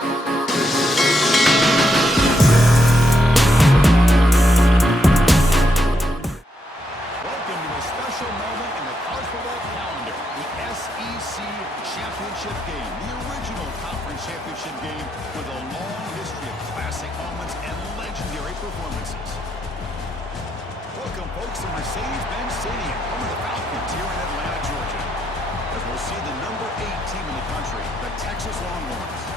Welcome to a special moment in the college football calendar, the SEC Championship Game, the original conference championship game with a long history of classic moments and legendary performances. Welcome, folks, to Mercedes-Benz Stadium, home of the Falcons here in Atlanta, Georgia, as we'll see the number 8 team in the country, the Texas Longhorns,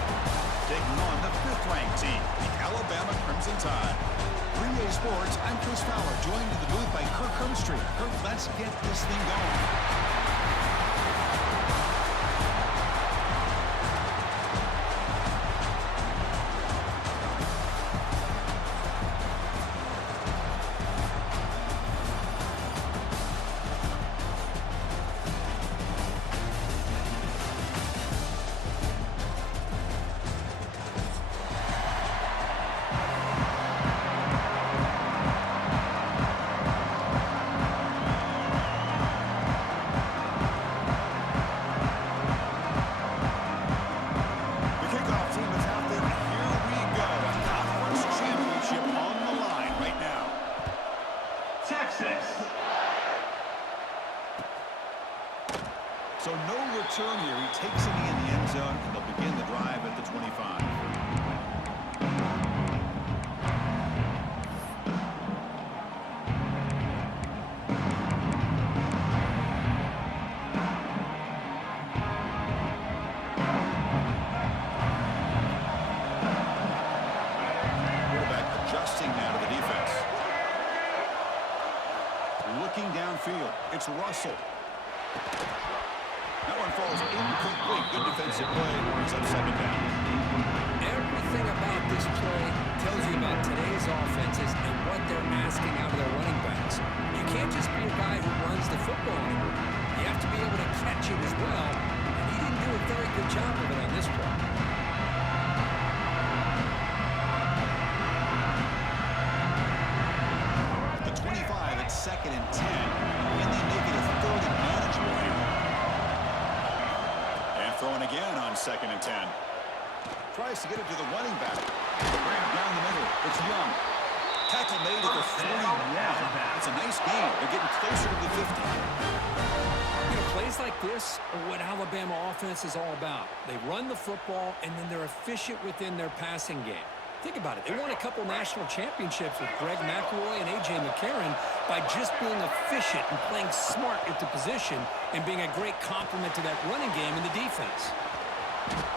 taking on the 5th-ranked team, the Alabama Crimson Tide. 3A Sports, I'm Chris Fowler, joined in the booth by Kirk Herbstreit. Kirk, let's get this thing going. So no return here. He takes it in the end zone, and they'll begin the drive at the 25. Quarterback adjusting now to the defense. Looking downfield. It's Russell. That one falls incomplete. Good defensive play. Brings up 2nd down. Everything about this play tells you about today's offenses and what they're asking out of their running backs. You can't just be a guy who runs the football anymore. You have to be able to catch it as well, and he didn't do a very good job of it on this play. The 25 at 2nd and 10. And they make it a 3rd and manageable here. Throwing again on 2nd and 10. Tries to get it to the running back. Grab down the middle. It's Young. Tackle made at the 41. It's a nice game. They're getting closer to the 50. You know, plays like this are what Alabama offense is all about. They run the football, and then they're efficient within their passing game. Think about it. They won a couple national championships with Greg McElroy and A.J. McCarron by just being efficient and playing smart at the position and being a great complement to that running game in the defense.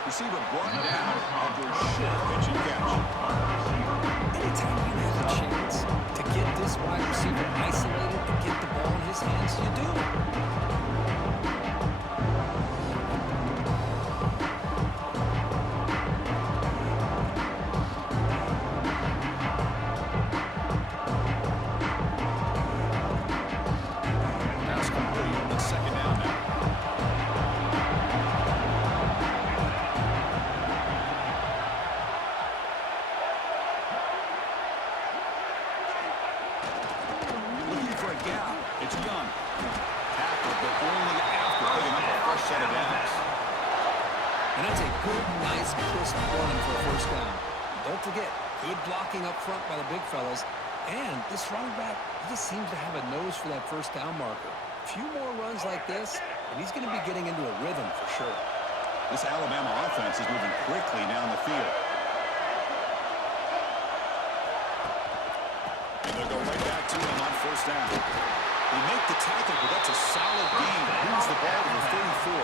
Receiver brought down after a short pitch and catch. Anytime you have a chance to get this wide receiver isolated and get the ball in his hands, you do. It's Young. Tackled, but only after putting up a fresh set of downs. And that's a good, nice, crisp run for a 1st down. Don't forget, good blocking up front by the big fellas. And this running back, he just seems to have a nose for that 1st down marker. A few more runs like this, and he's going to be getting into a rhythm for sure. This Alabama offense is moving quickly down the field. And they'll go right back to him on 1st down. They make the tackle, but that's a solid gain. Moves the ball to the 34.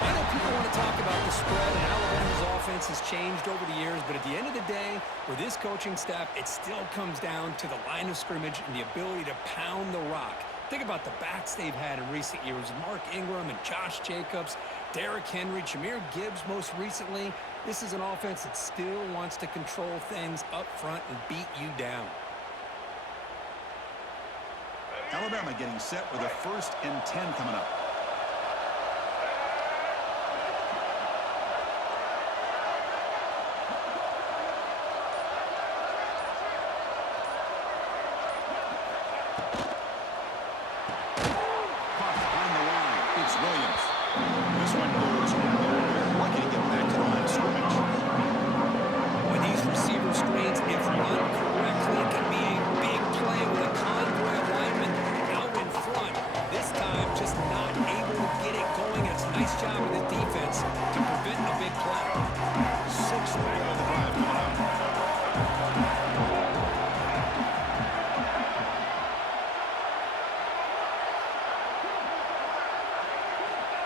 I know people want to talk about the spread, and Alabama's offense has changed over the years, but at the end of the day, with this coaching staff, it still comes down to the line of scrimmage and the ability to pound the rock. Think about the backs they've had in recent years. Mark Ingram and Josh Jacobs, Derrick Henry, Jahmyr Gibbs most recently. This is an offense that still wants to control things up front and beat you down. Alabama getting set with a 1st and 10 coming up. Caught behind the line. It's Williams. This one goes nowhere. Lucky to get back to the line of scrimmage.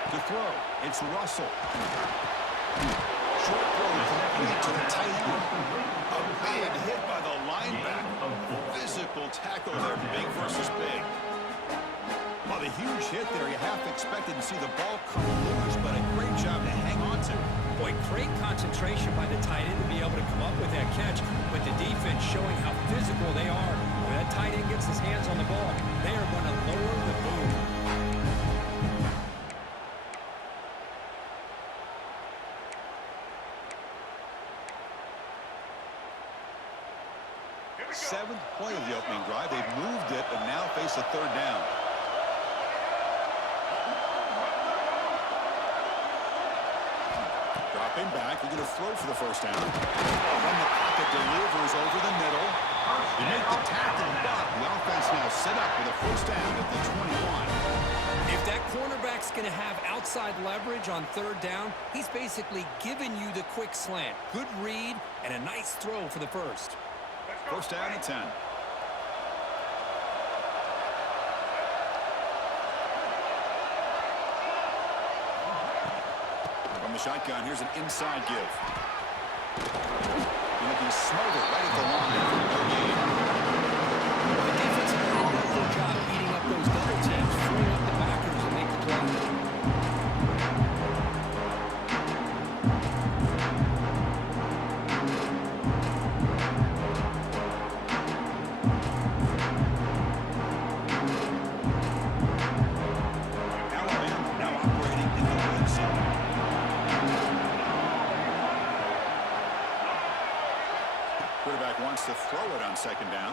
To throw, it's Russell. Short throw complete to the tight end. A big hit by the linebacker. Physical tackle there, big versus big. Well, the huge hit there, you half expected to see the ball come loose, but a great job to hang on to. Boy, great concentration by the tight end to be able to come up with that catch, but the defense showing how physical they are. When that tight end gets his hands on the ball, they are going to lower the boom. Seventh play of the opening drive. They've moved it and now face a third down. Dropping back, they're going to throw for the first down. When the pocket delivers over the middle. They make the tackle, but the offense now set up with a first down at the 21. If that cornerback's going to have outside leverage on third down, he's basically giving you the quick slant. Good read and a nice throw for the first. First down at 10. From the shotgun, here's an inside give. Going to be smothered right at the line for no gain. The defensive line does their job eating up those double teams, freeing up the backers to make the play. Quarterback wants to throw it on second down.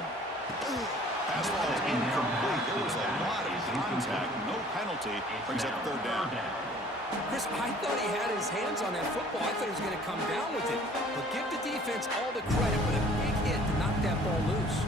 Pass ball is incomplete. There was a lot of contact. No penalty. Brings up third down. Chris, I thought he had his hands on that football. I thought he was going to come down with it. But give the defense all the credit, but a big hit to knock that ball loose.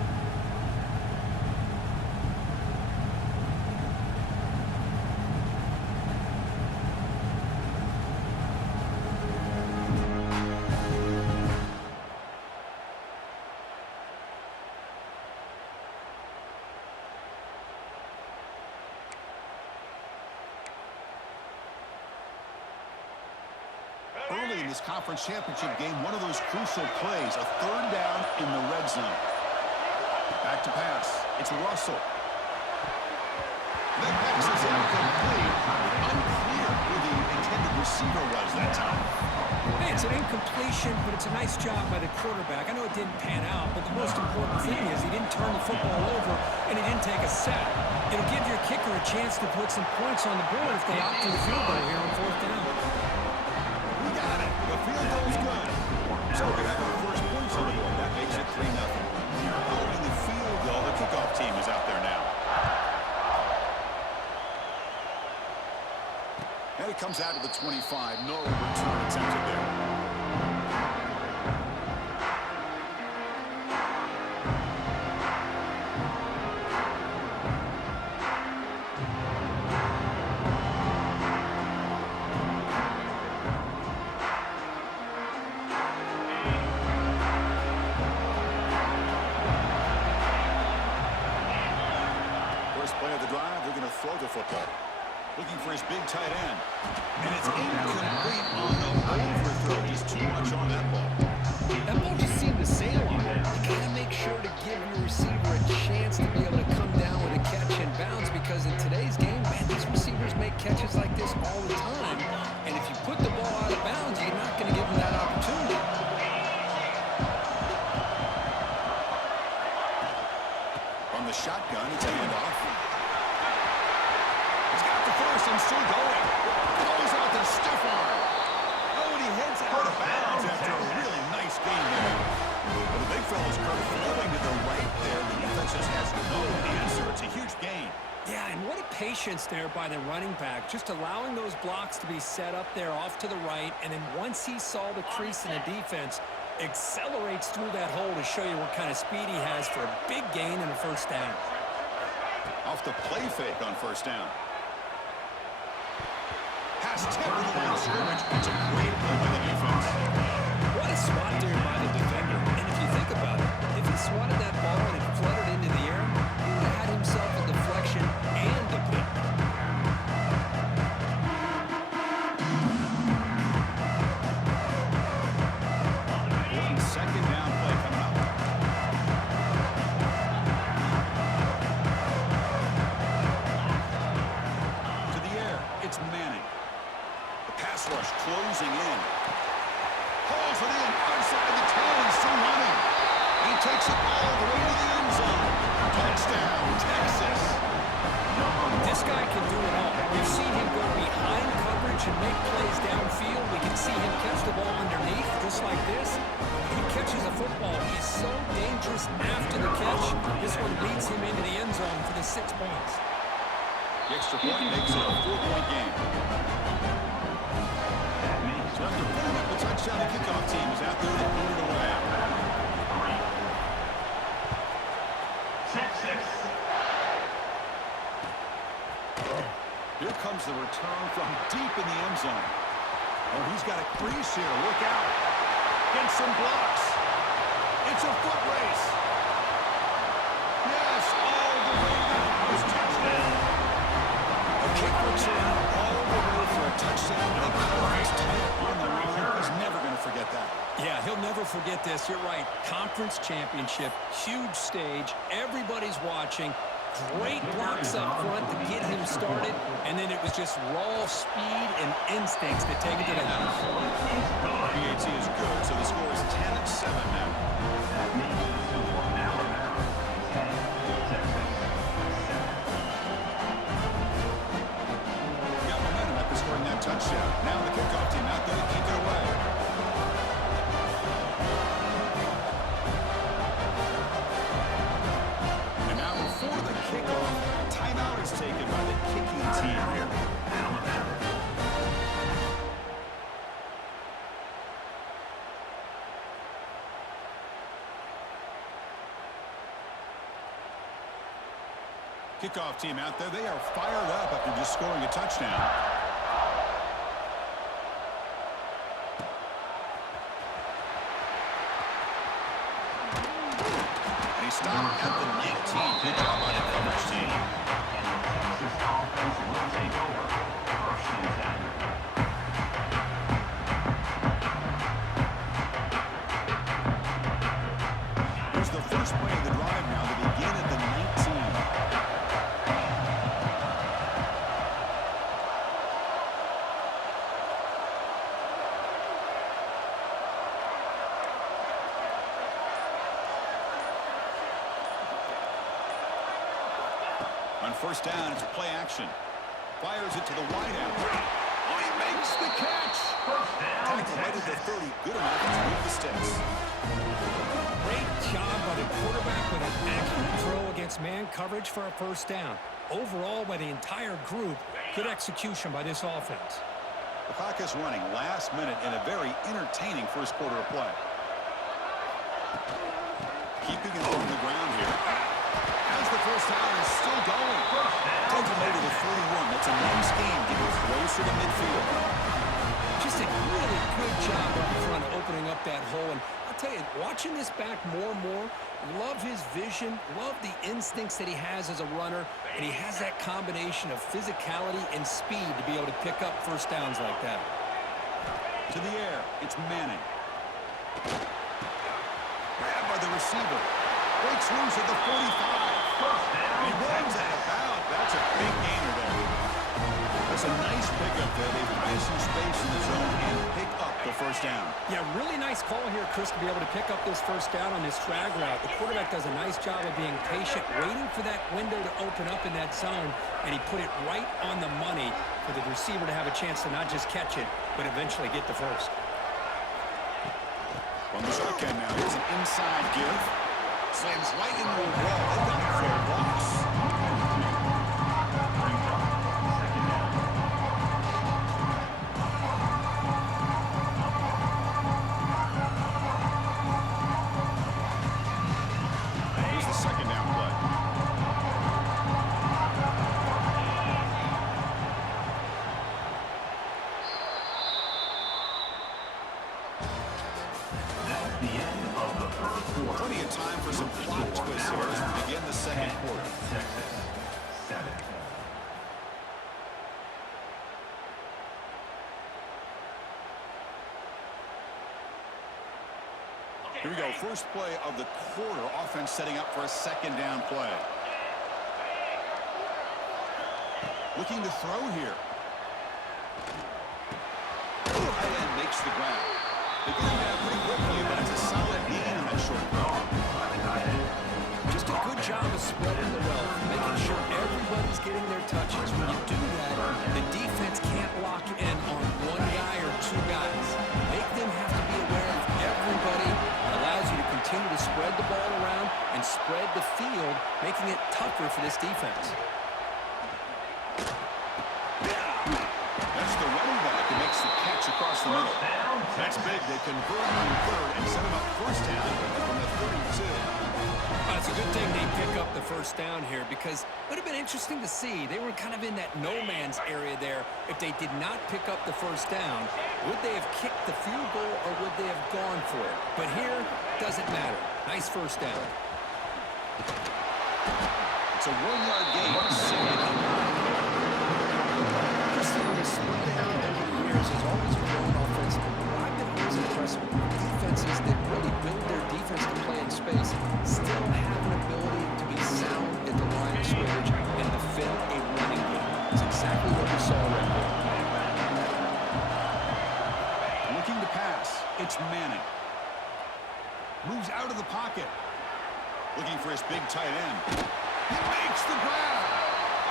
Early in this conference championship game, one of those crucial plays, a third down in the red zone. Back to pass. It's Russell. The pass is incomplete. Unclear who the intended receiver was that time. Hey, it's an incompletion, but it's a nice job by the quarterback. I know it didn't pan out, but the most important thing is he didn't turn the football over and he didn't take a sack. It'll give your kicker a chance to put some points on the board if they opt for the field goal here on fourth down. The field goal's good. So we have our first points on the board. That makes it 3-0. Following the field goal, the kickoff team is out there now. And it comes out to the 25. No return attempted there. Throw the football. Looking for his big tight end. And it's incomplete on the overthrow. Just too much on that ball. That ball just seemed to sail on it. You got to make sure to give your receiver a chance to be able to come down with a catch and bounce, because in today's game, man, these receivers make catches like this all the time. And if you put the ball out of bounds, you're not going to give them that opportunity. From the shotgun, it's a handoff. And still going. Goes out the stiff arm. Oh, and he heads out of bounds after a really nice game there. Well, the big fella's flowing to the right there. The defense just has no answer. It's a huge gain. Yeah, and what a patience there by the running back, just allowing those blocks to be set up there off to the right, and then once he saw the crease in the defense, accelerates through that hole to show you what kind of speed he has for a big gain and a first down. Off the play fake on first down. Pass tipped to the line of scrimmage. It's a great play by the defense. What a swat there by the defender. And if you think about it, if he swatted that ball and it fluttered into the air, he would have had himself a deflection and a pick. pass rush closing in. Hauls it in outside the 10. He's still running. He takes it all the way to the end zone. Touchdown, Texas. This guy can do it all. We've seen him go behind coverage and make plays downfield. We can see him catch the ball underneath, just like this. He catches a football. He's so dangerous after the catch. This one leads him into the end zone for the 6 points. The extra point makes it a 4-point game. So after putting up a touchdown, the kickoff team is out there to put it away. 6-6. Here comes the return from deep in the end zone. Oh, he's got a crease here. Look out. Against some blocks. It's a foot race. Yes, all the way down. It's touchdown. A kick return all the way for a touchdown. The conference title on the line. He's never going to forget that. Yeah, he'll never forget this. You're right. Conference championship, huge stage. Everybody's watching. Great blocks up front to get him started, and then it was just raw speed and instincts that take it to the house. PAT is good, so the score is 10-7 now. That means Alabama 10, Texas 7. Got momentum after scoring that touchdown. Now the kickoff team out there to kick it away. And now before the kickoff, timeout is taken by the kicking team here. Kickoff team out there, they are fired up after just scoring a touchdown. And he stopped at the 19. Good job by the coverage team. And the Texas offense will take over. First and 10. Here's the first play of the drive now. They begin at the 19. On first down, it's play action. Fires it to the wideout. Oh, he makes the catch. First down, Tackle right at the 30. Good enough to move the sticks. Great job by the quarterback with an accurate throw against man coverage for a first down. Overall, by the entire group, good execution by this offense. The clock is running last minute in a very entertaining first quarter of play. Keeping it on the ground here. As the first down is still going. Take him over to 41. That's a nice game, getting closer to midfield. Just a really good job up front opening up that hole. And I'll tell you, watching this back more and more, love his vision, love the instincts that he has as a runner, and he has that combination of physicality and speed to be able to pick up first downs like that. To the air, it's Manning. Grabbed by the receiver. Breaks loose at the 45. He runs out of bounds. That's a big gainer there. That's a nice pickup there. They find some space in the zone and pick up the first down. Yeah, really nice call here, Chris, to be able to pick up this first down on this drag route. The quarterback does a nice job of being patient, waiting for that window to open up in that zone, and he put it right on the money for the receiver to have a chance to not just catch it, but eventually get the first. From the shotgun now, here's an inside give. Slams right into a wall. They've got it for a loss. Here's the second down play. That's the end of the first quarter. Plenty of time for some plot twists here as we begin the second quarter. Texas 7. Here we go. First play of the quarter. Offense setting up for a second down play. Looking to throw here. makes the grab. They get him down pretty quickly, but it's a solid gain on that short throw. Just a good job of spreading the wealth, making sure everybody's getting their touches. When you do that, the defense can't lock in on one guy or two guys. Make them have to be aware of everybody. It allows you to continue to spread the ball around and spread the field, making it tougher for this defense. That's the running back who makes the catch across the middle. That's big. They convert on third and set him up first down from the 32. It's a good thing they pick up the first down here because it would have been interesting to see. They were kind of in that no-man's area there. If they did not pick up the first down, would they have kicked the field goal or would they have gone for it? But here, doesn't matter. Nice first down. It's a 1-yard gain. Second and 9. The spread out over the years has always grown offensively. I've been always impressed with defenses that really build their defense to play in space, still have an ability to be sound at the line of scrimmage and defend a running game. It's exactly what we saw right there. Looking to pass. It's Manning. Moves out of the pocket. Looking for his big tight end. He makes the grab.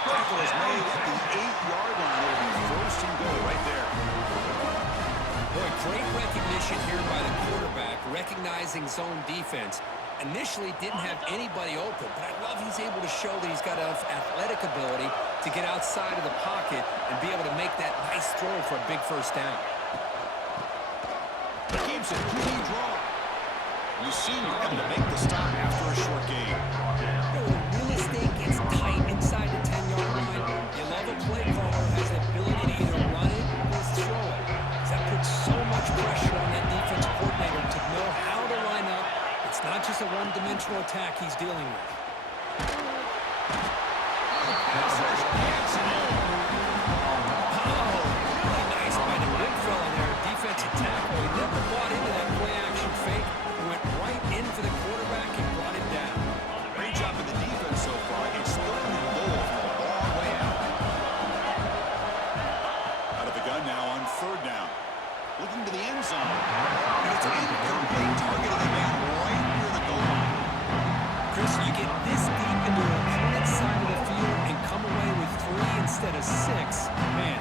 Tackle is made at the 8-yard line. It'll be first and goal right there. Boy, great recognition here by the quarterback, recognizing zone defense. Initially didn't have anybody open, but I love he's able to show that he's got enough athletic ability to get outside of the pocket and be able to make that nice throw for a big first down. He keeps it QB draw. And the senior able to make the stop after a short gain. Real estate gets tight inside the 10-yard line. You love a play caller who has the ability to either run it or throw it. That puts so much pressure on that defense coordinator to know how to line up. It's not just a one-dimensional attack he's dealing with. Pass rush gets it. Oh, really nice by the big fella there. Defensive tackle. He never bought into that play-action fake. He went right in for the quarterback and brought it down. Great job of the defense so far. It's third and goal from a long way out. Out of the gun now on third down. Looking to the end zone. And it's incomplete. Targeting the man right near the goal line. Chris, you get this deep into the opponent's side of the field and come away with 3 instead of 6. Man,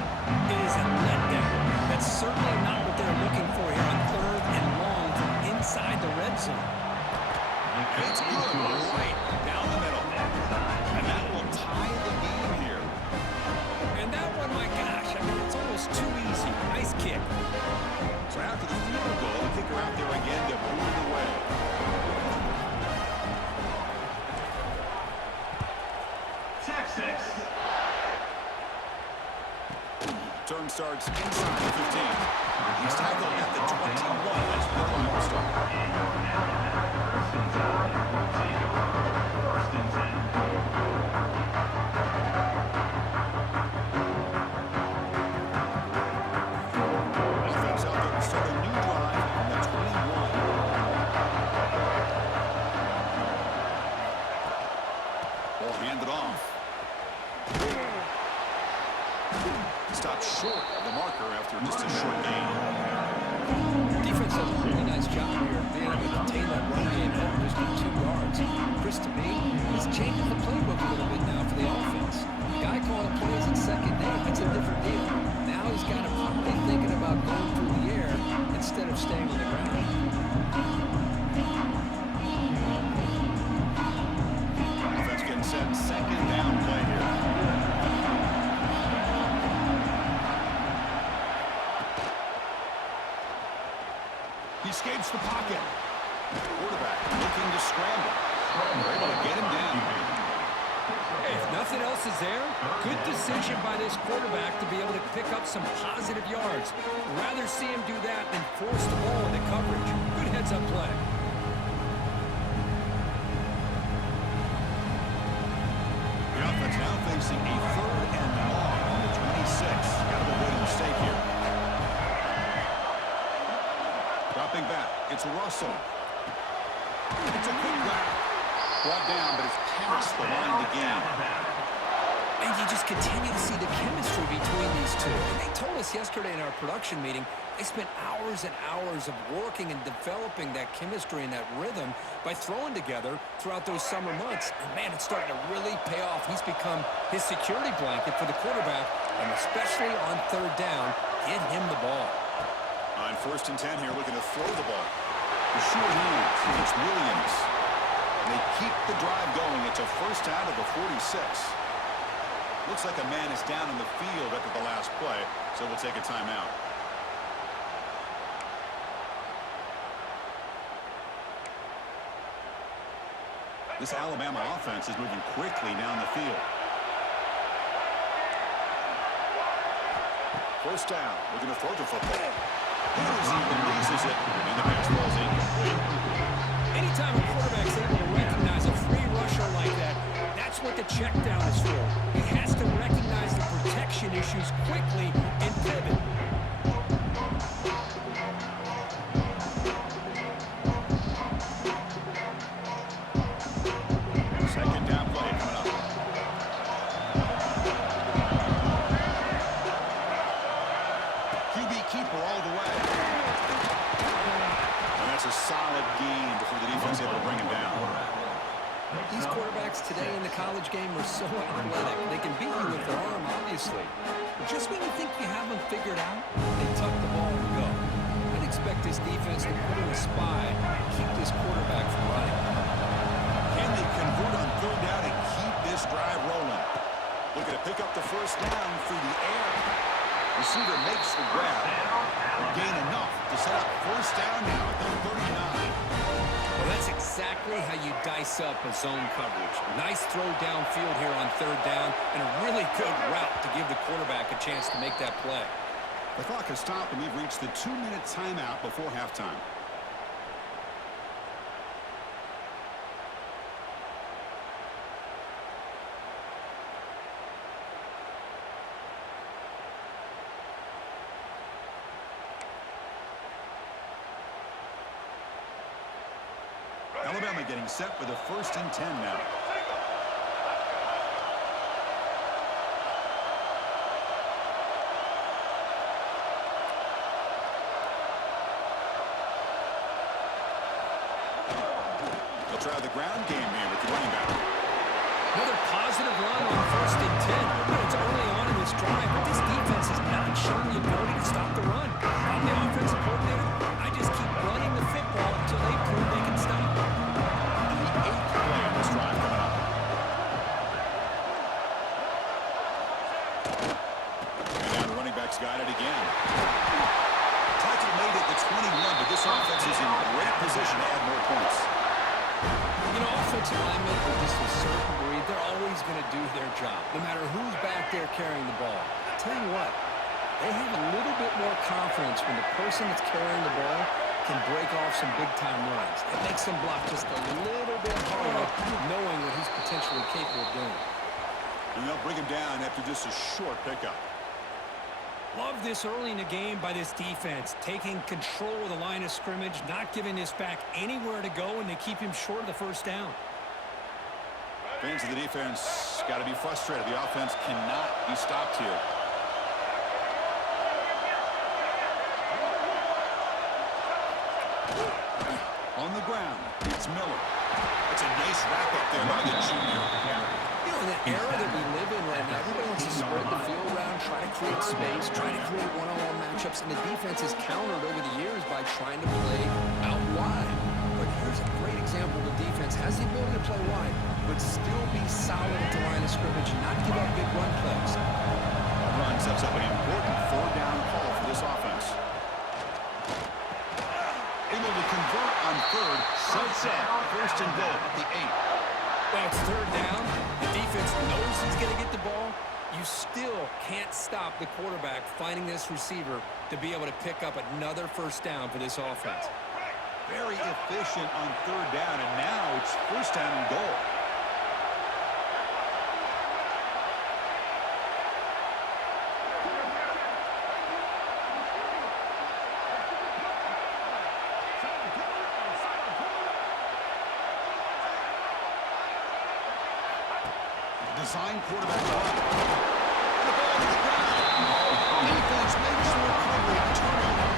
it is a letdown. That's certainly not what they're looking for here on third and long from inside the red zone. And it's good. Right down the middle. And that will tie the game here. And that one, my gosh, I mean, it's almost too easy. Nice kick. So after the field goal, the kicker out there again to boot it away. Texas. Turn starts inside the 15. He's tackled at the 21 as the clock will start. First and 10. Offense out there to start a new drive on the 21. Ball handed off. Stopped short of the marker after just a short gain. Defense does a really nice job here being able to contain that run game held just 2 yards. Chris, to me, he's changing the playbook a little bit now for the offense. The guy calling plays at second day, that's a different deal. Now he's got to probably thinking about going through the air instead of staying on the ground. Offense getting set. Second down play here. He escapes the pocket. Quarterback looking to scramble. They're able to get him down. If nothing else is there, good decision by this quarterback to be able to pick up some positive yards. Rather see him do that than force the ball into coverage. Good heads-up play. The offense now facing a third and long on the 26. Got to avoid a mistake here. Dropping back, it's Russell. It's a quick grab. Brought down, but it's past the line to gain. And you just continue to see the chemistry between these two. And they told us yesterday in our production meeting, they spent hours and hours of working and developing that chemistry and that rhythm by throwing together throughout those summer months. And, man, it's starting to really pay off. He's become his security blanket for the quarterback, and especially on third down, get him the ball. On 1st and 10 here, looking to throw the ball. The short hands. It's Williams. They keep the drive going. It's a first down of the 46. Looks like a man is down in the field after the last play, so we'll take a timeout. This Alabama offense is moving quickly down the field. First down. We're going to throw the football. He releases it, and the pass falls incomplete. Anytime a quarterback's able to recognize a free rusher like that, that's what the check down is for. He has to recognize the protection issues quickly and pivot. Second down play coming up. QB keeper all the way. And that's a solid gain before the defense able to bring him down. These quarterbacks today in the college game are so athletic. They can beat you with their arm, obviously. But just when you think you have them figured out, they tuck the ball and go. I'd expect this defense to put in a spy and keep this quarterback from running. Can they convert on third down and keep this drive rolling? Looking to pick up the first down through the air. Receiver makes the grab. Gain enough to set up first down now at the 39. Well, that's exactly how you dice up a zone coverage. Nice throw downfield here on third down, and a really good route to give the quarterback a chance to make that play. The clock has stopped, and we've reached the 2-minute timeout before halftime. Alabama getting set with a 1st and 10 now. They'll try the ground game here with the running back. Another positive run on 1st and 10. It's early on in this drive, but this defense has not shown the ability to stop the run. I'm the offensive coordinator. I just keep running the football until they prove they can stop it. Got it again. Tackle made it to 21, but this offense is in great position to add more points. You know, offensive linemen are just a certain breed. They're always going to do their job, no matter who's back there carrying the ball. I'll tell you what, they have a little bit more confidence when the person that's carrying the ball can break off some big-time runs. It makes them block just a little bit harder, knowing what he's potentially capable of doing. And they'll bring him down after just a short pickup. Love this early in the game by this defense, taking control of the line of scrimmage, not giving this back anywhere to go, and they keep him short of the first down. Fans of the defense got to be frustrated. The offense cannot be stopped here. On the ground, it's Miller. It's a nice wrap-up there by the junior. In the era that we live in right now, everybody wants to spread the field around, try to create space, try to create one-on-one matchups, and the defense has countered over the years by trying to play out wide. But here's a great example. The defense has the ability to play wide, but still be solid at the line of scrimmage and not give up big run plays. That run sets up an important fourth-down call for this offense. Able to convert on third, sets up first and goal at the 8. Well, it's third down. The defense knows he's going to get the ball. You still can't stop the quarterback finding this receiver to be able to pick up another first down for this offense. Very efficient on third down, and now it's first down and goal. well-designed quarterback run. The ball to the ground. Defense makes the recovery on turnover.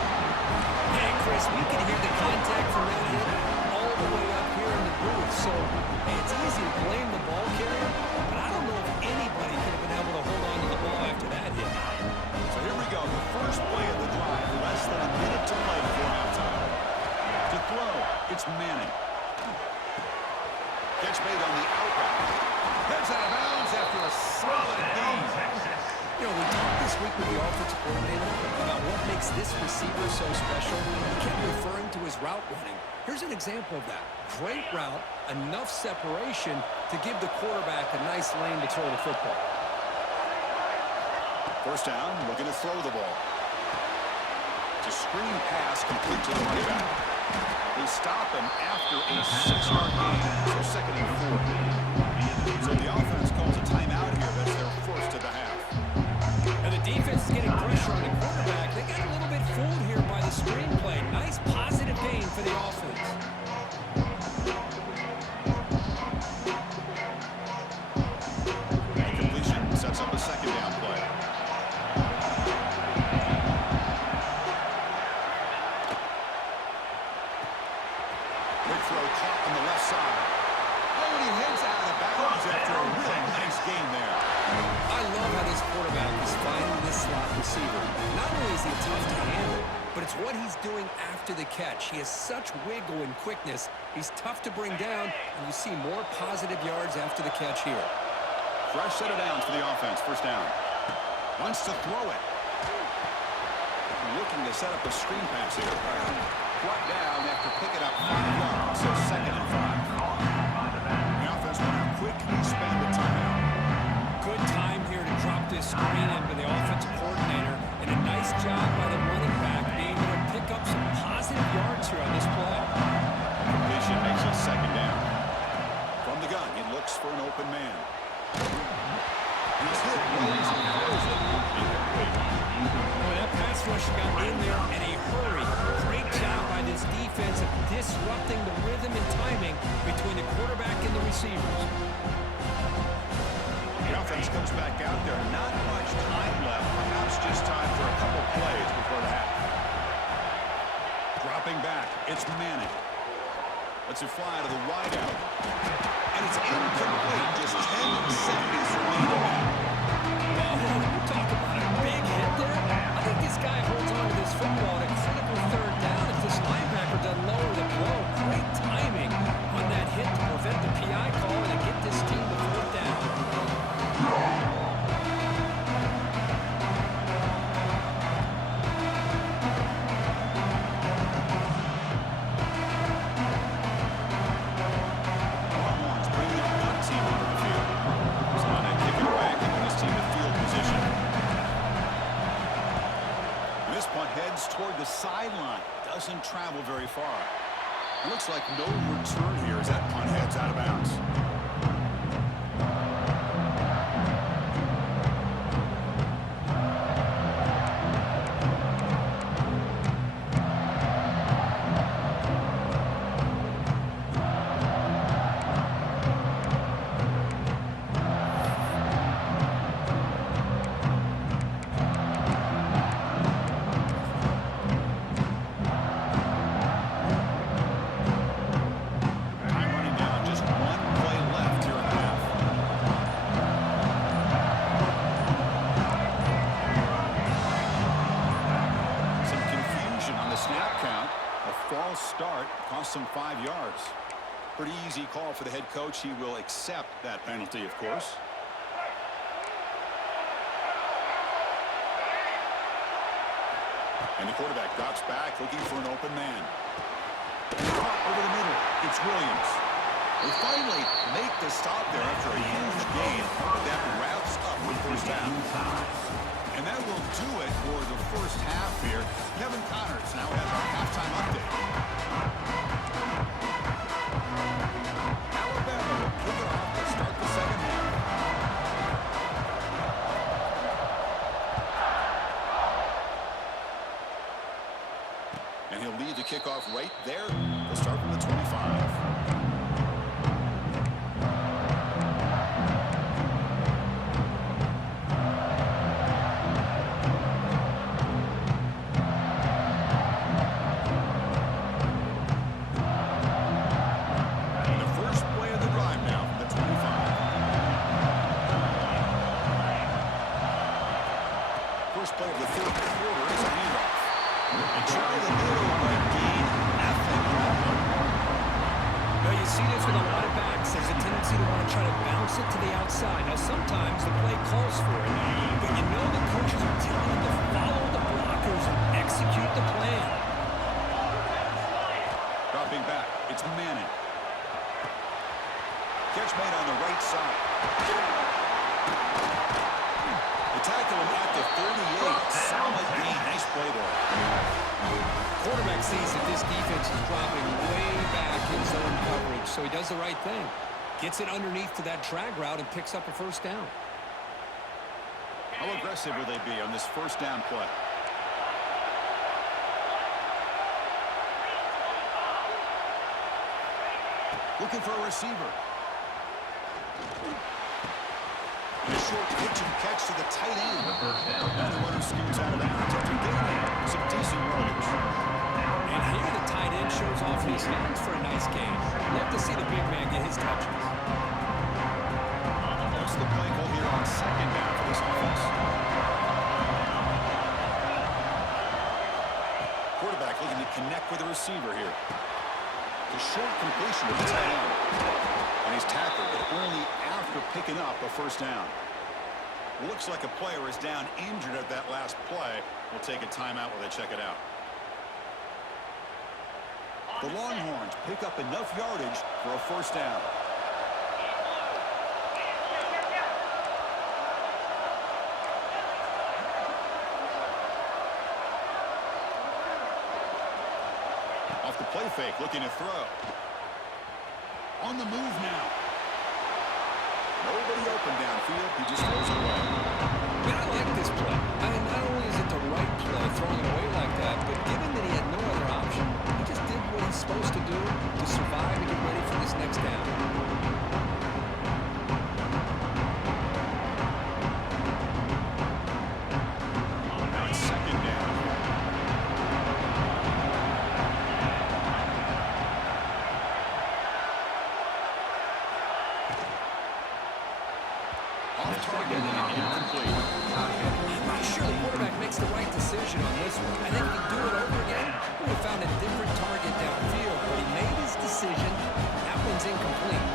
Hey, Chris, we can hear the contact from that hit all the way up here in the booth. So, hey, it's easy to blame the ball carrier, but I don't know if anybody could have been able to hold on to the ball after that hit. So here we go, the first play of the drive, less than a minute to play before halftime. To throw, it's Manning. Catch made on the out route. Heads out of bounds after a solid gain. You know, we talked this week with the offensive coordinator about what makes this receiver so special. He kept referring to his route running. Here's an example of that. Great route, enough separation to give the quarterback a nice lane to throw the football. First down, looking to throw the ball. It's a screen pass complete to the running back. They stop him after a 6-yard gain, so second and 4. So the offense calls a timeout here. That's their first of the half. And the defense is getting pressure on the quarterback. They got a little bit fooled here by the screenplay. Nice positive gain for the offense. Completion sets up a second down play. Big throw caught on the left side. Oh, and he heads out of bounds after a really nice gain there. I love how this quarterback is finding this slot receiver. Not only is he tough to handle, but it's what he's doing after the catch. He has such wiggle and quickness. He's tough to bring down, and you see more positive yards after the catch here. Fresh set of downs for the offense. First down. Wants to throw it. Looking to set up a screen pass here. Brought down after picking up 5 yards, so second and 5. The offense want to quickly spend the timeout. Good time here to drop this screen in by the offensive coordinator, and a nice job by the running back being able to pick up some positive yards here on this play. Completion makes it second down. From the gun, he looks for an open man. He's hit, runs, and throws it. Incomplete. Boy, that pass rush got in there in a hurry. Great job by this defense of disrupting the rhythm and timing between the quarterback and the receivers. The offense comes back out there. Not much time left. Perhaps just time for a couple plays before the half. Dropping back. It's Manning. Lets it fly to the wideout. And it's incomplete. Just 10 seconds remaining. Oh, talk about a big hit there. I think this guy holds on to this football at a critical third down if this linebacker doesn't lower the blow. Great timing on that hit to prevent the PI call and to get this team to fourth down. Longhorns bringing their punt team onto the field. So now they kick it away, giving this team the field position. This punt heads toward the sideline. Doesn't travel very far. It looks like no return here as that punt heads out of bounds. Time running down, just one play left here in the half. Some confusion on the snap count. A false start cost him 5 yards. Pretty easy call for the head coach. He will accept that penalty, of course. And the quarterback drops back, looking for an open man. Caught over the middle. It's Williams. They finally make the stop there after a huge gain, but that wraps up the first half. And that will do it for the first half here. Kevin Connors now has our halftime update. Alabama will kick it off to start the second half. And he'll lead the kickoff right there. They'll start from the 25. And try the middle, but gain nothing. Well, you see this with a lot of backs. There's a tendency to want to try to bounce it to the outside. Now, sometimes the play calls for it, but you know the coaches are telling them to follow the blockers and execute the plan. Dropping back, it's Manning. Catch made on the right side. They tackle him at the 38. Solid gain. Nice play there. Quarterback sees that this defense is dropping way back in zone coverage, so he does the right thing. Gets it underneath to that drag route and picks up a first down. How aggressive will they be on this first down play? Looking for a receiver. And a short pitch and catch to the tight end. And the runner scoots out of bounds after getting some decent yardage. And here the tight end shows off his hands for a nice game. Love to see the big man get his touches. What's the play call here on second down for this offense? Quarterback looking to connect with the receiver here. The short completion of the tight end. And he's tackled, but only after picking up a first down. Looks like a player is down injured at that last play. We'll take a timeout while they check it out. The Longhorns pick up enough yardage for a first down. Off the play fake, looking to throw. On the move now. Nobody open downfield. He just throws it away. Man, I like this play. I mean, not only is it the right play, throwing it away like that, but given that he had no other option, he just did what he's supposed to do to survive and get ready for this next down. Now it's second down. Off target and incomplete. I'm not sure the quarterback makes the right decision on this one. I think if he'd do it over again, he would have found a different target downfield, but he made his decision. That one's incomplete.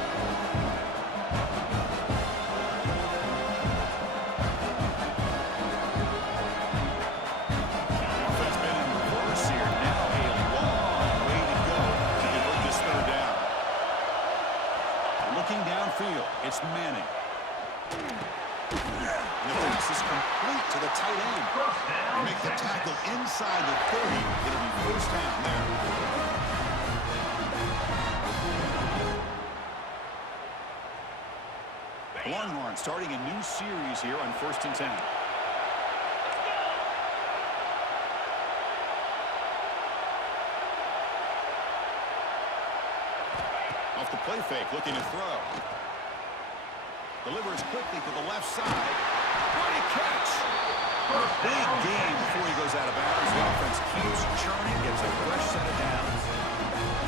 Offense been in reverse here. Now a long way to go to convert this third down. Looking downfield, it's Manning. And the pass is complete to the tight end. They make the tackle inside the 30. It'll be first down there. Longhorns starting a new series here on 1st and 10. Off the play fake, looking to throw. Delivers quickly to the left side. What a catch! What a big game before he goes out of bounds. The offense keeps churning, gets a fresh set of downs.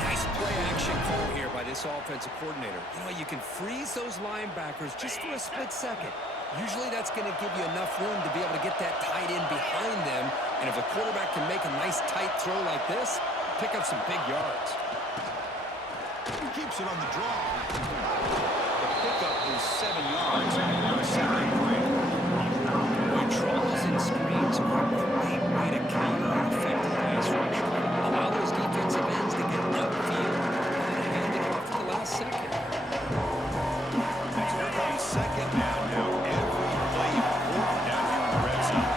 Nice play action call here by this offensive coordinator. You know, you can freeze those linebackers just for a split second. Usually that's going to give you enough room to be able to get that tight end behind them. And if a quarterback can make a nice tight throw like this, pick up some big yards. He keeps it on the draw. The pickup is 7 yards. Now it's 7 and 3. Boy, draws and screens are a great way to counter an effective pass rush. Allow those defensive ends to get upfield and hand it off at the last second. That's where it comes second down now. Every play important down here in the red zone.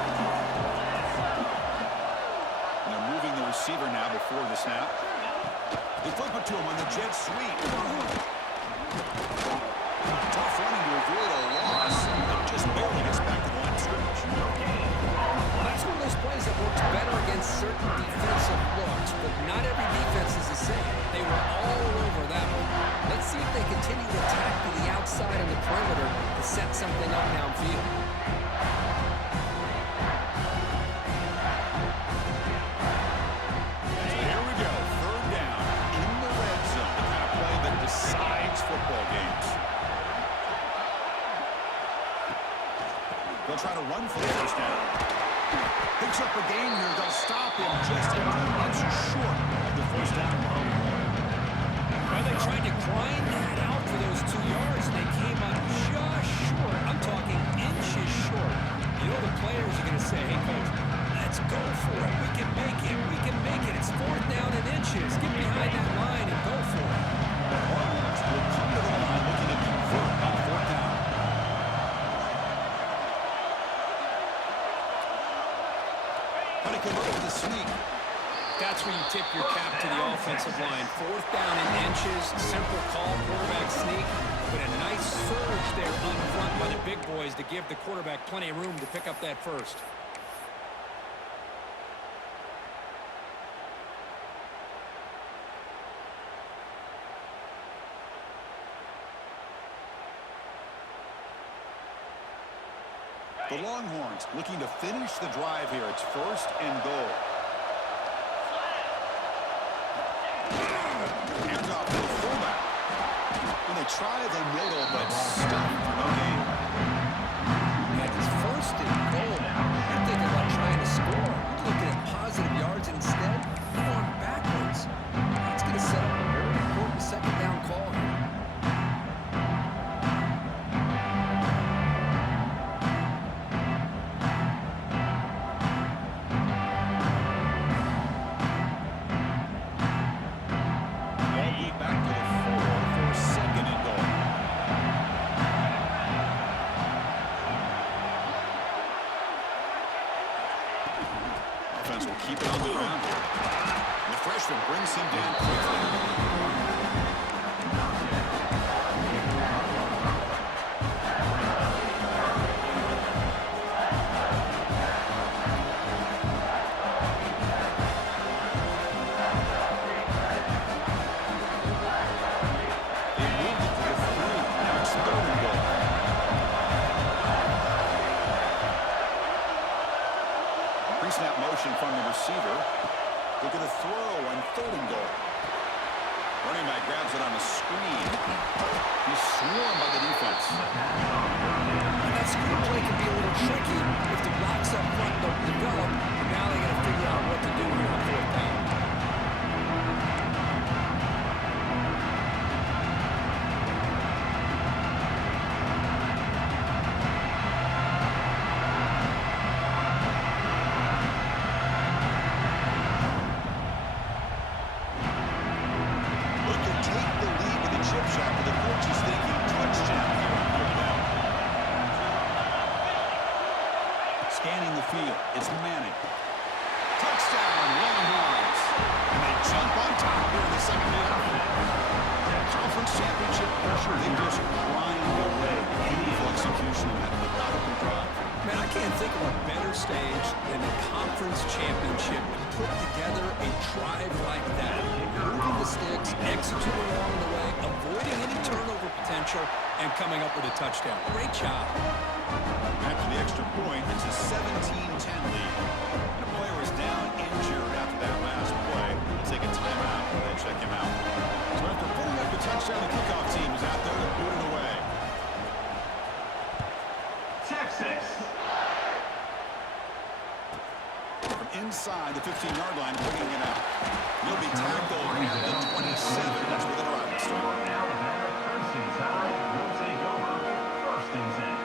And they're moving the receiver now before the snap. They flip it to him on the jet sweep. Tough running to avoid a loss. And just barely gets back to the line of scrimmage. That's one of those plays that works better against certain defensive looks, but not every defense is the same. They were all over that one. Let's see if they continue to attack to the outside of the perimeter to set something up downfield. So here we go. Third down in the red zone. The kind of play that decides football games. They'll try to run for the first down. He breaks up a game here. They'll stop him just a few inches short of the first down. Well, they tried to grind that out for those 2 yards, and they came up just short. I'm talking inches short. You know the players are going to say, hey, coach, let's go for it. We can make it. We can make it. It's 4th down and inches. Get behind that line and go for it. Cardinals will come to the line looking to convert on 4th down. Trying to convert with a sneak. That's where you tip your cap to the offensive line. 4th down and inches, simple call, quarterback sneak, but a nice surge there in front by the big boys to give the quarterback plenty of room to pick up that first. The Longhorns looking to finish the drive here. It's 1st and goal. Hands off to the fullback. When they try the middle, but stuffed. Okay. And it's 1st and goal. You're thinking about trying to score. You're looking at positive yards, and instead, you're going backwards. That's going to set up a very important 2nd down call here. Will keep it on the ground here. And the freshman brings him down quickly. They moved it to the 3. Now it's 3rd and goal. Pre-snap motion from the receiver. Look at the throw on 3rd and goal. Running back grabs it on a screen. He's swarmed by the defense. And that screen play can be a little tricky if the blocks up front don't develop, and now they got to figure out what to do here on 4th down. Scanning the field, it's Manning. Touchdown, Longhorns. And they jump on top here in the 2nd half. Conference championship pressure, they just grind away. Beautiful execution in that methodical drive. Man, I can't think of a better stage than the conference championship to put together a drive like that. Moving the sticks, executing along the way, avoiding any turnover potential, and coming up with a touchdown. Great job. After the extra point, it's a 17-10 lead. And a player is down injured after that last play. They'll take a timeout and then check him out. So after putting up the touchdown, the kickoff team is out there to boot it away. Texas. From inside the 15-yard line, bringing it out. He'll be tackled at the 27. That's where the drive will start. Now the batter, first and time, will take over. 1st and 10.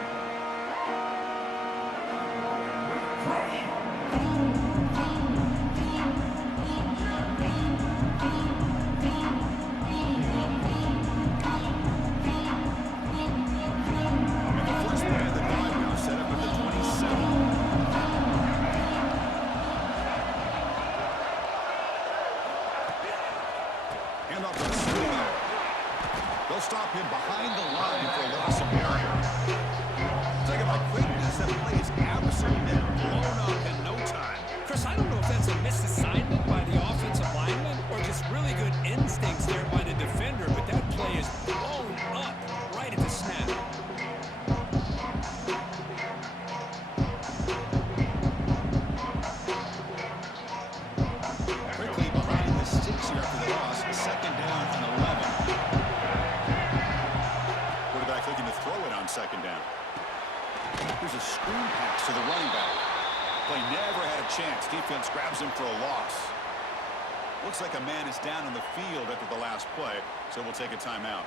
They'll stop him behind the line for a loss of yards. Talk about quickness, that play is absolutely blown up in no time. Chris, I don't know if that's a misassignment by the offensive lineman or just really good instincts there by the defender, but that play is blown up right at the snap. Quickly behind the sticks here after the loss. 2nd down and 11. Quarterback looking to throw it on 2nd down. Here's a screen pass to the running back. Play never had a chance. Defense grabs him for a loss. Looks like a man is down on the field after the last play, so we'll take a timeout.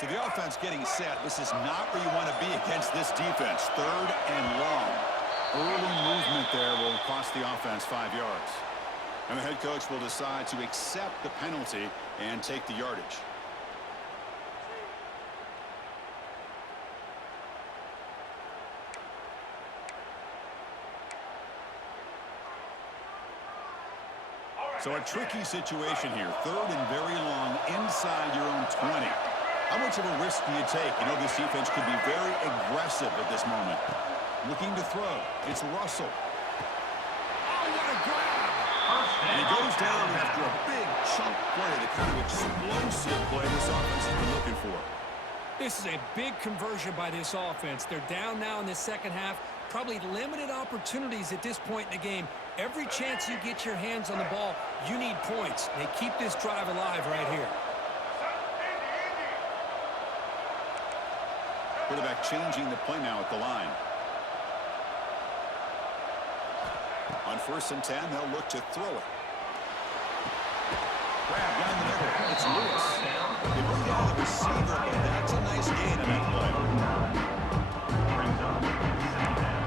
So the offense getting set. This is not where you want to be against this defense. 3rd and long. Early movement there will cost the offense 5 yards. And the head coach will decide to accept the penalty and take the yardage. So a tricky situation here. 3rd and very long inside your own 20. How much of a risk do you take? You know, this defense could be very aggressive at this moment. Looking to throw. It's Russell. Oh, what a grab! And he goes down after a big chunk play, the kind of explosive play this offense has been looking for. This is a big conversion by this offense. They're down now in the second half. Probably limited opportunities at this point in the game. Every chance you get your hands on the ball, you need points. They keep this drive alive right here. Quarterback changing the play now at the line. On 1st and 10, they'll look to throw it. Grab down the middle. It's Lewis. They bring down the receiver, but that's a nice gain in that play. Brings up 2nd down.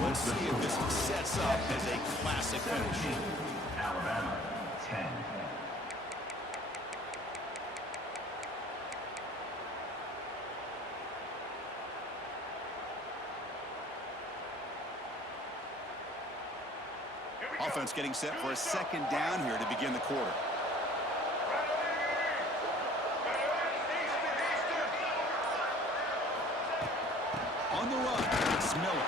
Let's see if this sets up as a classic finish. Alabama, 10. Offense getting set for a 2nd down here to begin the quarter. On the run, it's Miller.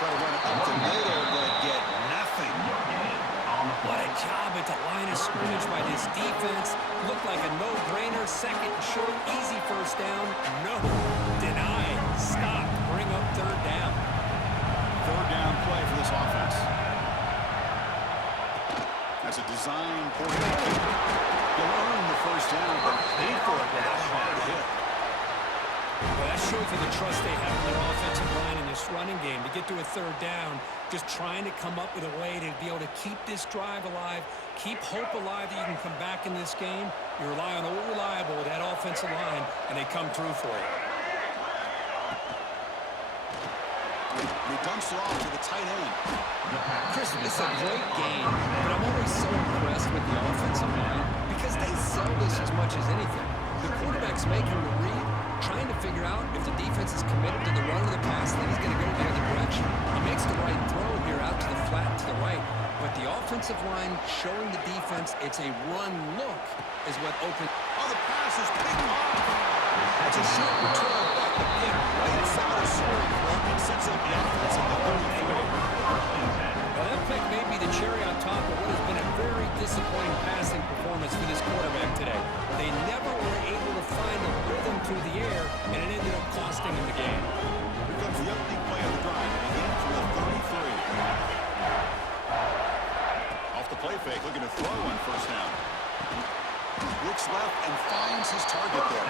Try to run it up the middle, but get nothing. What a job at the line of scrimmage by this defense. Looked like a no-brainer. 2nd and short, easy 1st down. No. Denied. Stop. Bring up 3rd down. 3rd down play for this offense. That's a design quarterback. He'll earn the 1st down, but pay for it with a hard hit. Well, that shows you the trust they have in their offensive line in this running game. To get to a 3rd down, just trying to come up with a way to be able to keep this drive alive, keep hope alive that you can come back in this game. You rely on old reliable with that offensive line, and they come through for you. He dumps it off to the tight end. Chris, it's a great game, but I'm always so impressed with the offensive line because they sell this as much as anything. The quarterback's making the read, trying to figure out if the defense is committed to the run or the pass, then he's going to go the other direction. He makes the right throw here out to the flat to the right, but the offensive line showing the defense it's a run look is what opens. Oh, the pass is picked off. That's a short return back to pick right inside a scoring club and sets up the offense at the 34. Well, that pick may be the cherry on top of what has been a very disappointing passing performance for this quarterback today. They never were able to find a rhythm through the air, and it ended up costing them the game. Here comes the opening play of the drive. Again from the 33. Off the play fake, looking to throw on 1st down. Looks left and finds his target there.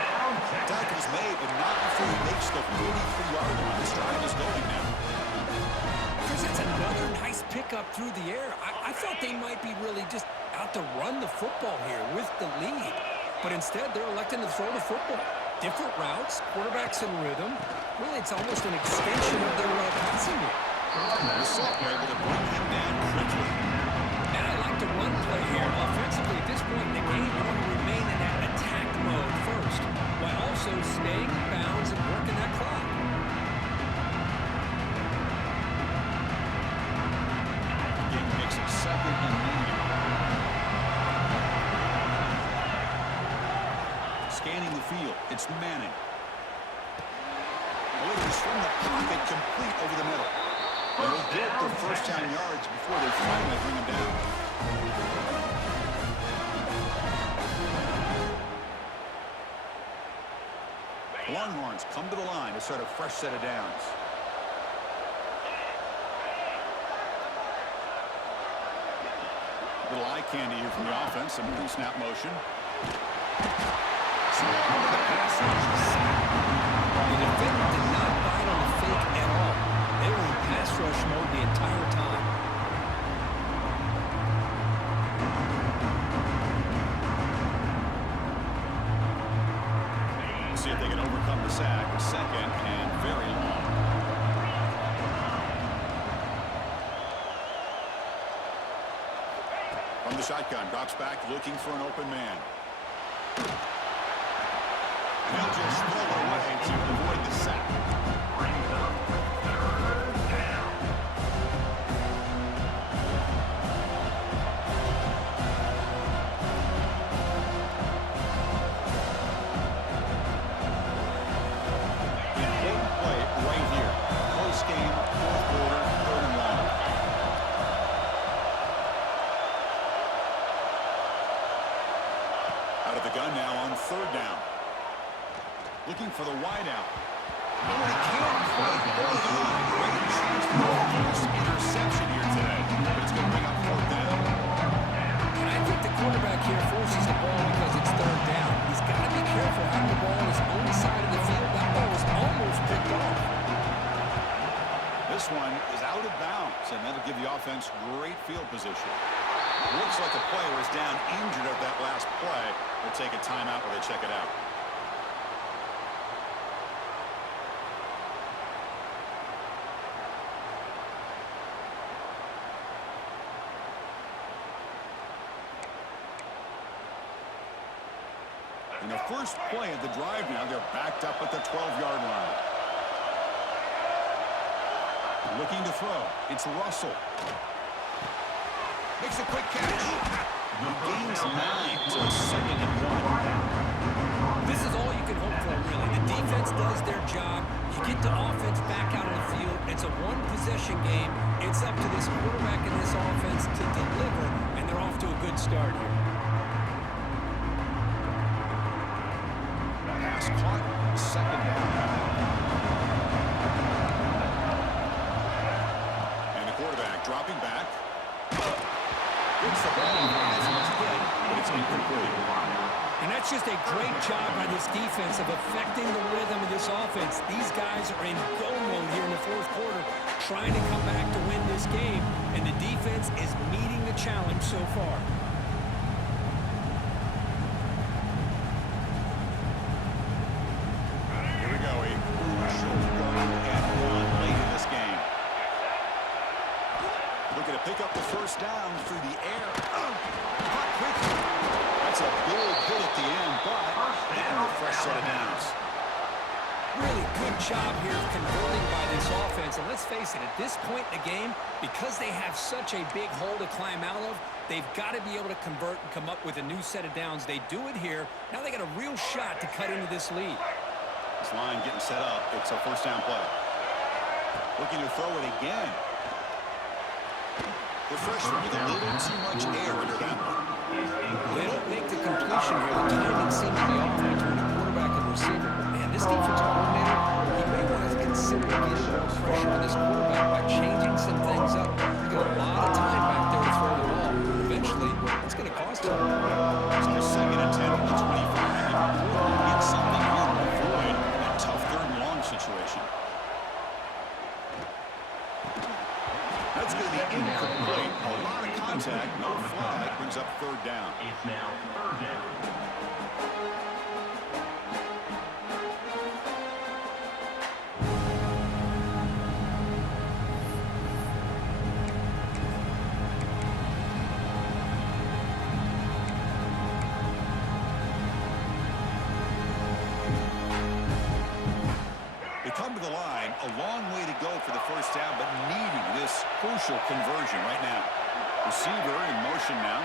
Tackle is made, but not before he makes the 43-yard line. This drive is going now. Chris, that's another nice pickup through the air. I thought they might be really just out to run the football here with the lead. But instead, they're electing to throw the football. Different routes, quarterbacks in rhythm. Really, it's almost an extension of their passing game. The Sultan able to bring him down quickly. And I like the run play here. Offensively, at this point in the game, you want to remain in that attack mode first, while also staying in bounds and working that clock. Again, makes it 2nd and 9. scanning the field. It's Manning. Delivers from the pocket, complete over the middle. They'll get their first down yards before they finally bring him down. The Longhorns come to the line to start a fresh set of downs. Little eye candy here from the offense. Some pre-snap motion. The defender did not bite on the fake at all. They were in pass rush mode the entire time. See if they can overcome the sack. Second and very long. From the shotgun, drops back looking for an open man. He'll just throw it away to avoid the sack. Brings up third down. Important play right here. Close game, fourth quarter, third and long. Out of the gun now on third down. Looking for the wideout. No, he can't quite hold on. Great chance for the first interception here today. But it's going to bring up fourth down. And I think the quarterback here forces the ball because it's third down. He's got to be careful having the ball on his own side of the field. That ball was almost picked off. This one is out of bounds, and that'll give the offense great field position. Looks like the player is down injured at that last play. They'll take a timeout where they check it out. In the first play of the drive now, they're backed up at the 12-yard line. Looking to throw. It's Russell. Makes a quick catch. He gains 9, so it's second and 1. This is all you can hope for, really. The defense does their job. You get the offense back out on the field. It's a one-possession game. It's up to this quarterback and this offense to deliver, and they're off to a good start here. Pass caught. Second down. And the quarterback dropping back. Gets the ball as it's good, but it's incomplete. And that's just a great job by this defense of affecting the rhythm of this offense. These guys are in go mode here in the fourth quarter, trying to come back to win this game, and the defense is meeting the challenge so far. Here we go, a crucial third and 1 late in this game. Looking to pick up the first down through the air. Caught quickly. That's a big hit at the end, but getting a fresh set of downs. Really good job here of converting by this offense. And let's face it, at this point in the game, because they have such a big hole to climb out of, they've got to be able to convert and come up with a new set of downs. They do it here. Now they got a real shot to cut into this lead. This line getting set up. It's a first down play. Looking to throw it again. The freshman with a little too much air under that one. They don't make the completion here. The timing seems to be off between the quarterback and receiver. But man, this defensive coordinator, he may want to consider getting more pressure on this quarterback by changing some things up. He's got a lot of time back there to throw the ball. Eventually, it's going to cost him. So second and 10 from the 25. Important to get something here to avoid that tough third and long situation. That's going to be incomplete. A lot of contact, no flag, brings up third down. It's now third down. They come to the line, a long way to go for the first down, but needing this crucial conversion right now. Receiver in motion now.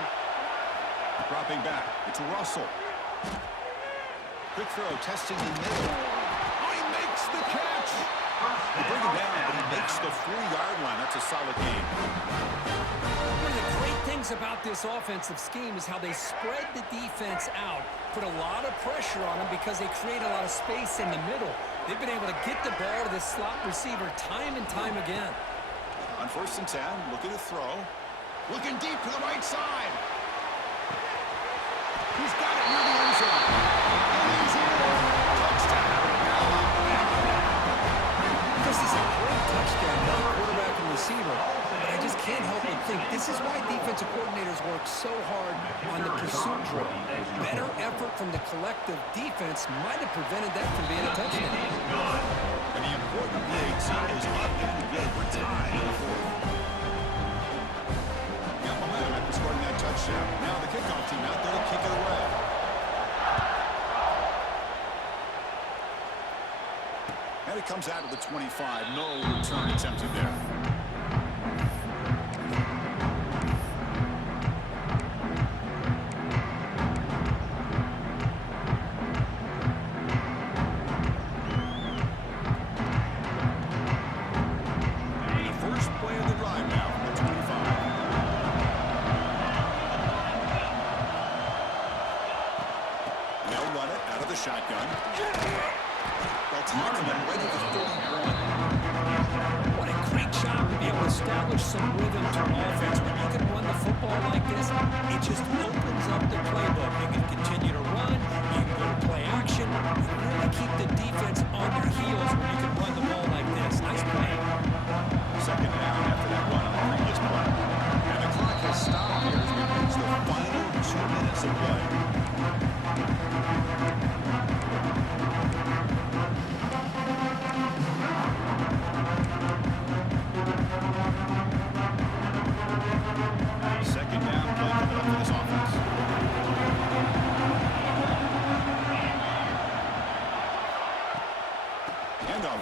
Dropping back. It's Russell. Quick throw, testing the middle. Oh, he makes the catch. They bring him down, but he makes the 4-yard line. That's a solid game. One of the great things about this offensive scheme is how they spread the defense out, put a lot of pressure on them because they create a lot of space in the middle. They've been able to get the ball to the slot receiver time and time again. On 1st and 10, looking to throw. Looking deep to the right side. He's got it near the end zone. And he's in. Touchdown. This is a great touchdown by the quarterback and receiver, but I just can't help but think this is why defensive coordinators work so hard on the pursuit drill. Better effort from the collective defense might have prevented that from being a touchdown. And the important lead is up and good. We're tied in the 4th. Got momentum after scoring that touchdown. Now the kickoff team out there to kick it away. And it comes out of the 25. No return attempted there. Shotgun. That's Hartman right at the 31. What a great job to be able to establish some rhythm to an offense. When you can run the football like this, it just opens up the playbook. You can continue to run, you can go to play action, and really keep the defense on their heels when you can run the ball like this. Nice play. 2nd down after that run on the previous play. And the clock has stopped here as we reach the final 2 minutes of play.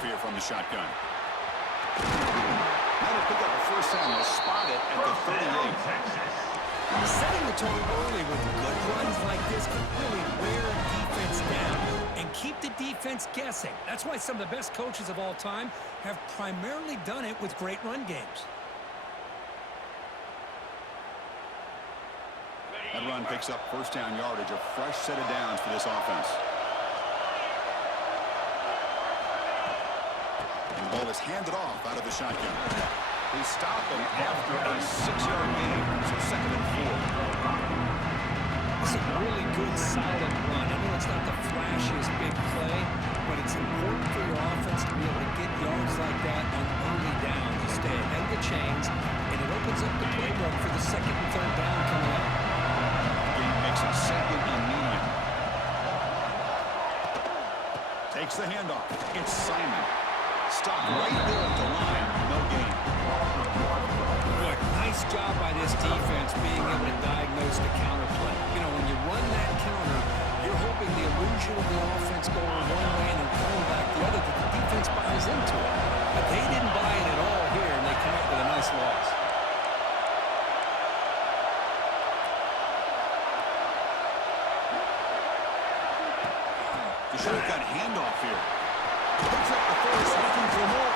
Here from the shotgun. That'll pick up a 1st down. They'll spot it at the 38. Setting the tone early with good runs like this can really wear a defense down and keep the defense guessing. That's why some of the best coaches of all time have primarily done it with great run games. That run picks up 1st down yardage, a fresh set of downs for this offense. The ball is handed off out of the shotgun. They stop him after a 6-yard gain, so 2nd and 4. It's a really good, solid run. I know it's not the flashiest big play, but it's important for your offense to be able to get yards like that on early downs to stay ahead of the chains, and it opens up the playbook for the 2nd and 3rd down coming up. The game makes it 2nd and medium. Takes the handoff. It's Simon. Stopped right there at the line. No gain. Good. Nice job by this defense being able to diagnose the counter play. You know, when you run that counter, you're hoping the illusion of the offense going one way and then coming back the other, that the defense buys into it. But they didn't buy it at all here, and they come up with a nice loss. The shotgun handoff here. Picks up the first, looking for more.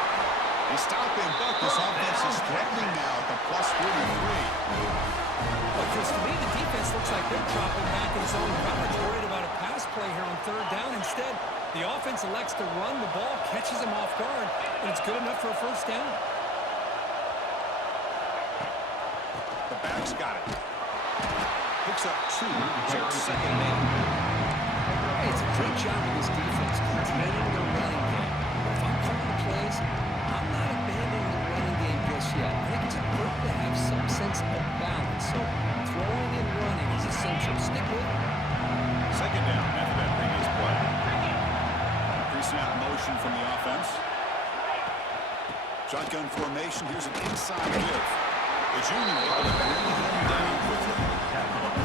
They stop him, but this offense is threatening now at the +43. Well, Chris, to me, the defense looks like they're dropping back in zone coverage, worried about a pass play here on 3rd down. Instead, the offense elects to run the ball, catches them off guard, and it's good enough for a 1st down. The back's got it. Picks up 2, so 2nd man. Hey, it's a great job of this defense containing the running game. But if I'm calling the plays, I'm not abandoning the running game just yet. I think it's important to have some sense of balance. So throwing and running is essential. Stick with it. 2nd down after that previous play. Increasing out motion from the offense. Shotgun formation. Here's an inside give. The junior able to bring him down quickly.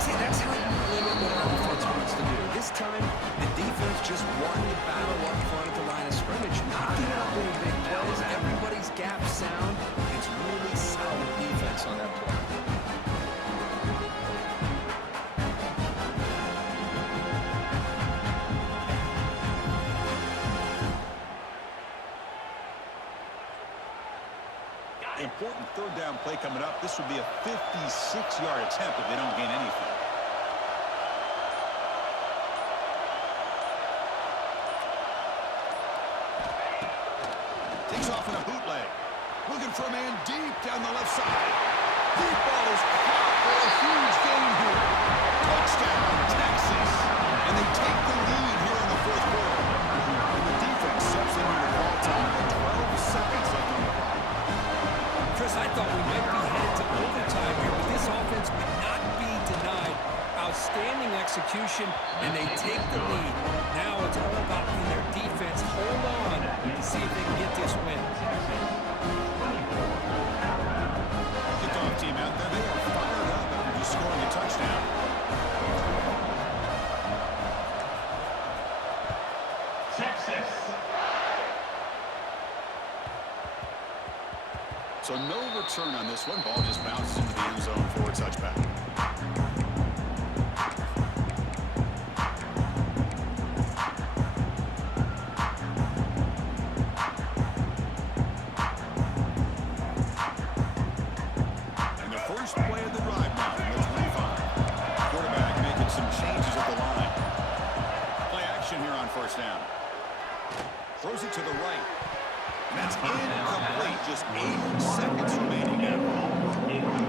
See, that's how you limit what our offense wants to do. This time, the defense just won the battle up front at the line of scrimmage. Not giving up any big plays. Everybody's gap sound. It's really solid defense on that play. Important third down play coming up. This would be a 56-yard attempt if they don't gain anything. Takes off in a bootleg. Looking for a man deep down the left side. Deep ball is caught for a huge gain here. Touchdown, Texas. And they take the lead here in the fourth quarter. And the defense steps into the ball time with 12 seconds left on the clock. Chris, I thought we might be headed to overtime here, but this offense would not be denied. Outstanding execution, and they take the lead. Now it's all about letting their defense hold on to see if they can get this win. Kickoff team out there. They are fired up after just scoring a touchdown. Texas. So no return on this one. Ball just bounces into the end zone for a touchback. And the first play of the drive now from the 25. Quarterback making some changes at the line. Play action here on first down. Throws it to the right. And that's incomplete. Just 8 seconds remaining now.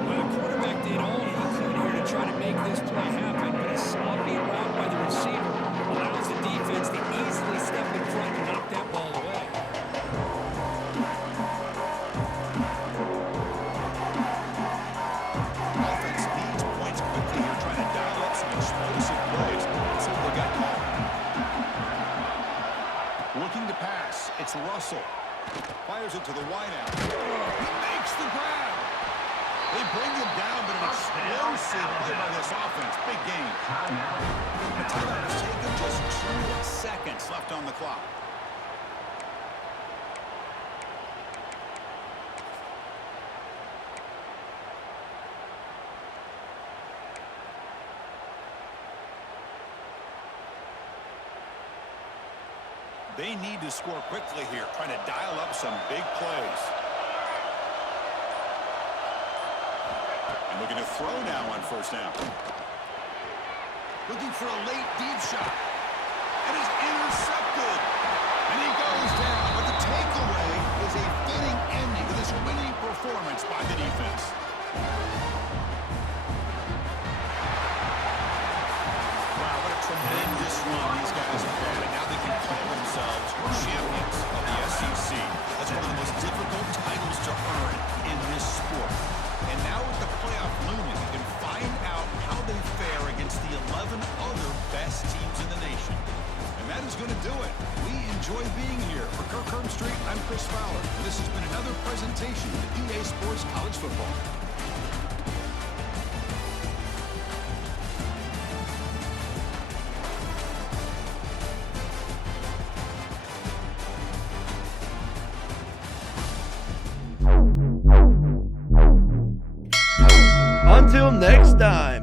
Well, the quarterback did all he could here to try to make this play happen, but a sloppy route by the receiver allows the defense to easily step in front and knock that ball away. Offense needs points quickly here, trying to dial up some explosive plays. That's what they got called. Looking to pass. It's Russell. Fires it to the wideout. He makes the grab. They bring him down, but an explosive play by this offense. Big game. The timeout is taken. Just 2 seconds left on the clock. They need to score quickly here, trying to dial up some big plays. And looking to throw now on first down. Looking for a late deep shot. And he's intercepted. And he goes down. But the takeaway is a fitting ending to this winning performance by the defense. Wow, what a tremendous run these guys have had. And now they can call themselves champions of the SEC. That's one of the most difficult titles to earn in this sport. And now with the playoff looming, you can find out how they fare against the 11 other best teams in the nation. And that is going to do it. We enjoy being here. For Kirk Street, I'm Chris Fowler. And this has been another presentation of EA Sports College Football. Until next time.